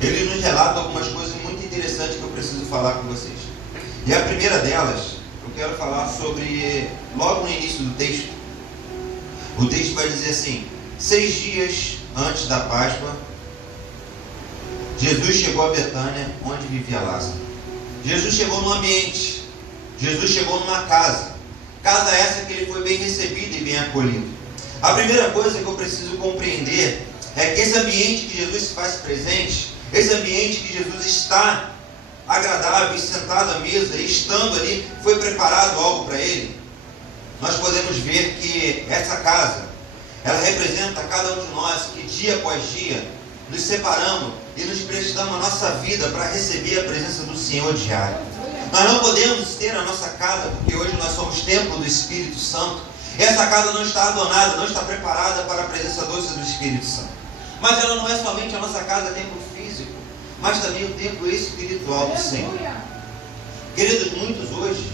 ele nos relata algumas coisas muito interessantes que eu preciso falar com vocês. E a primeira delas, eu quero falar sobre, logo no início do texto, o texto vai dizer assim: 6 dias antes da Páscoa, Jesus chegou a Betânia, onde vivia Lázaro. Jesus chegou no ambiente, Jesus chegou numa casa essa que ele foi bem recebido e bem acolhido. A primeira coisa que eu preciso compreender é que esse ambiente que Jesus se faz presente, esse ambiente que Jesus está agradável e sentado à mesa, e estando ali, foi preparado algo para ele. Nós podemos ver que essa casa, ela representa cada um de nós que dia após dia nos separamos e nos prestamos a nossa vida para receber a presença do Senhor diário. Nós não podemos ter a nossa casa, porque hoje nós somos templo do Espírito Santo. Essa casa não está adornada, não está preparada para a presença doce do Espírito Santo. Mas ela não é somente a nossa casa, templo físico, mas também o templo espiritual do Senhor. Queridos, muitos hoje,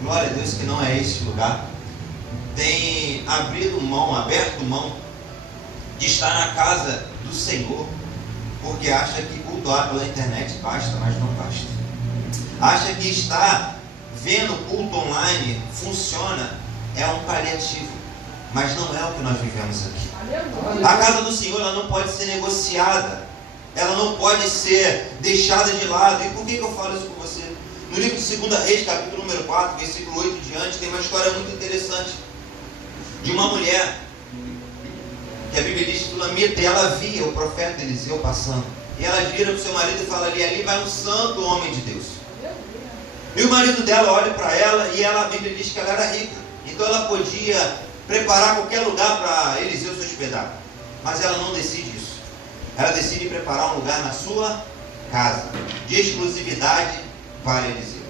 glória a Deus que não é esse lugar, têm aberto mão de estar na casa do Senhor, porque acha que cultuar pela internet basta, mas não basta. Acha que estar vendo culto online funciona, é um paliativo, mas não é o que nós vivemos aqui. A casa do Senhor, ela não pode ser negociada, ela não pode ser deixada de lado. E por que eu falo isso com você? No livro de 2 Reis, capítulo número 4, versículo 8 em diante, tem uma história muito interessante de uma mulher que a Bíblia diz sulamita, e ela via o profeta Eliseu passando, e ela vira para o seu marido e fala: ali vai um santo homem de Deus. E o marido dela olha para ela, e a Bíblia diz que ela era rica, então ela podia preparar qualquer lugar para Eliseu se hospedar, mas ela não decide isso. Ela decide preparar um lugar na sua casa, de exclusividade para Eliseu.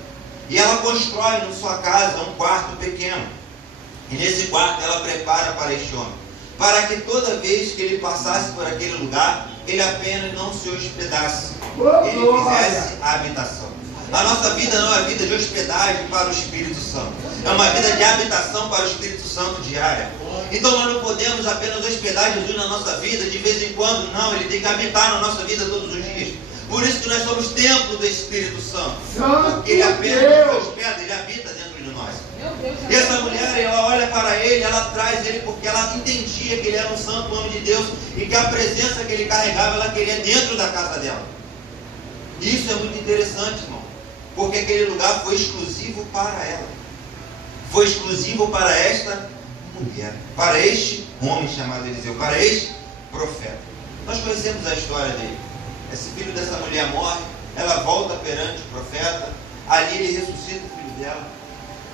E ela constrói na sua casa um quarto pequeno, e nesse quarto ela prepara para este homem, para que toda vez que ele passasse por aquele lugar, ele apenas não se hospedasse, ele fizesse a habitação. A nossa vida não é uma vida de hospedagem para o Espírito Santo, é uma vida de habitação para o Espírito Santo diária. Então nós não podemos apenas hospedar Jesus na nossa vida de vez em quando, não, ele tem que habitar na nossa vida todos os dias. Por isso que nós somos templo do Espírito Santo, porque ele apenas nos hospeda, ele habita dentro de nós. E essa mulher, ela olha para ele, ela traz ele porque ela entendia que ele era um santo homem de Deus e que a presença que ele carregava, ela queria dentro da casa dela. E isso é muito interessante, irmão, porque aquele lugar foi exclusivo para ela, foi exclusivo para esta mulher, para este homem chamado Eliseu, para este profeta. Nós conhecemos a história dele. Esse filho dessa mulher morre, ela volta perante o profeta, ali ele ressuscita o filho dela.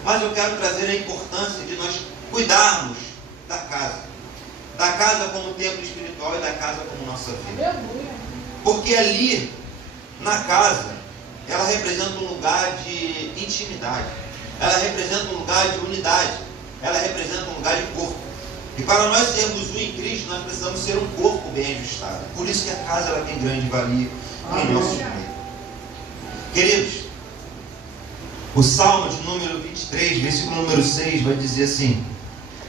Mas eu quero trazer a importância de nós cuidarmos da casa como templo espiritual e da casa como nossa vida. Porque ali, na casa, ela representa um lugar de intimidade, ela representa um lugar de unidade, ela representa um lugar de corpo. E para nós sermos um em Cristo, nós precisamos ser um corpo bem ajustado. Por isso que a casa ela tem grande valia em nosso meio. Queridos, o Salmo de número 23, versículo número 6, vai dizer assim: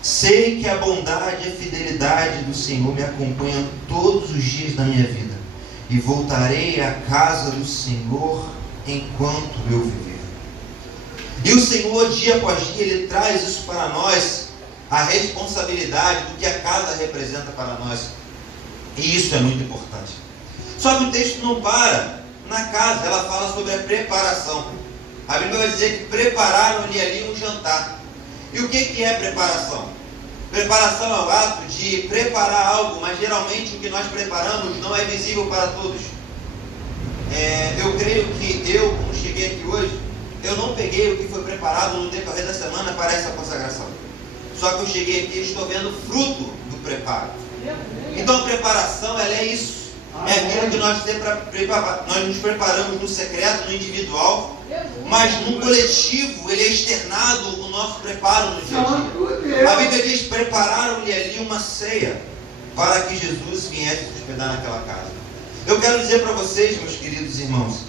sei que a bondade e a fidelidade do Senhor me acompanham todos os dias da minha vida, e voltarei à casa do Senhor enquanto eu viver. E o Senhor, dia após dia, Ele traz isso para nós, a responsabilidade do que a casa representa para nós. E isso é muito importante. Só que o texto não para na casa, ela fala sobre a preparação. A Bíblia vai dizer que prepararam-lhe ali um jantar. E o que é preparação? Preparação é o ato de preparar algo, mas geralmente o que nós preparamos não é visível para todos. Eu creio que como cheguei aqui hoje, eu não peguei o que foi preparado no decorrer da semana para essa consagração. Só que eu cheguei aqui e estou vendo o fruto do preparo. Então a preparação, ela é isso. É aquilo que nós nos preparamos no secreto, no individual, mas no coletivo, ele é externado o nosso preparo no dia a dia. A Bíblia diz: prepararam-lhe ali uma ceia para que Jesus viesse se hospedar naquela casa. Eu quero dizer para vocês, meus queridos irmãos,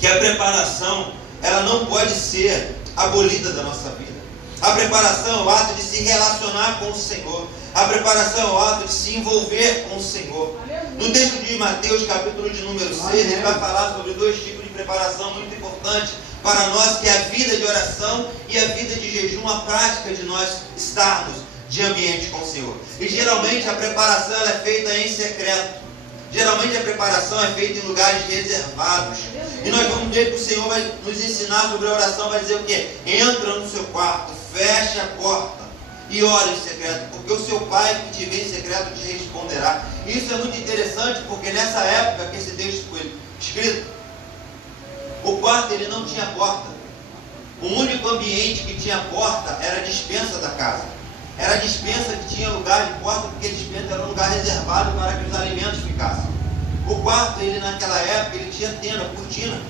que a preparação, ela não pode ser abolida da nossa vida. A preparação é o ato de se relacionar com o Senhor. A preparação é o ato de se envolver com o Senhor. No texto de Mateus, capítulo de número 6, ele vai falar sobre dois tipos de preparação muito importantes para nós, que é a vida de oração e a vida de jejum, a prática de nós estarmos de ambiente com o Senhor. E geralmente a preparação ela é feita em secreto. Geralmente a preparação é feita em lugares reservados. E nós vamos ver que o Senhor vai nos ensinar sobre a oração, vai dizer o quê? Entra no seu quarto, fecha a porta e ora em secreto, porque o seu pai que te vê em secreto te responderá. Isso é muito interessante, porque nessa época que esse texto foi escrito, o quarto ele não tinha porta. O único ambiente que tinha porta era a despensa da casa. Era a despensa que tinha lugar de porta, porque a despensa era um lugar reservado para que os alimentos ficassem. O quarto, ele naquela época, ele tinha tenda, cortina.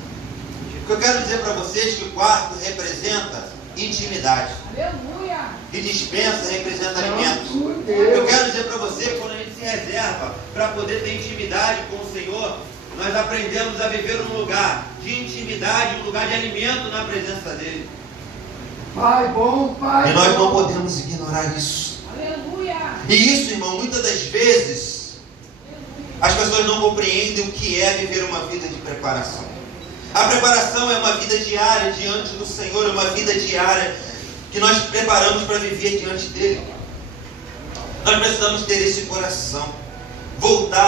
O que eu quero dizer para vocês é que o quarto representa intimidade. Aleluia! E despensa representa alimentos. Eu quero dizer para você que quando a gente se reserva para poder ter intimidade com o Senhor, nós aprendemos a viver um lugar de intimidade, um lugar de alimento na presença dEle. Pai bom, Pai. E nós não podemos ignorar isso. Aleluia! E isso, irmão, muitas das vezes as pessoas não compreendem o que é viver uma vida de preparação. A preparação é uma vida diária diante do Senhor, é uma vida diária que nós preparamos para viver diante dEle. Nós precisamos ter esse coração, voltar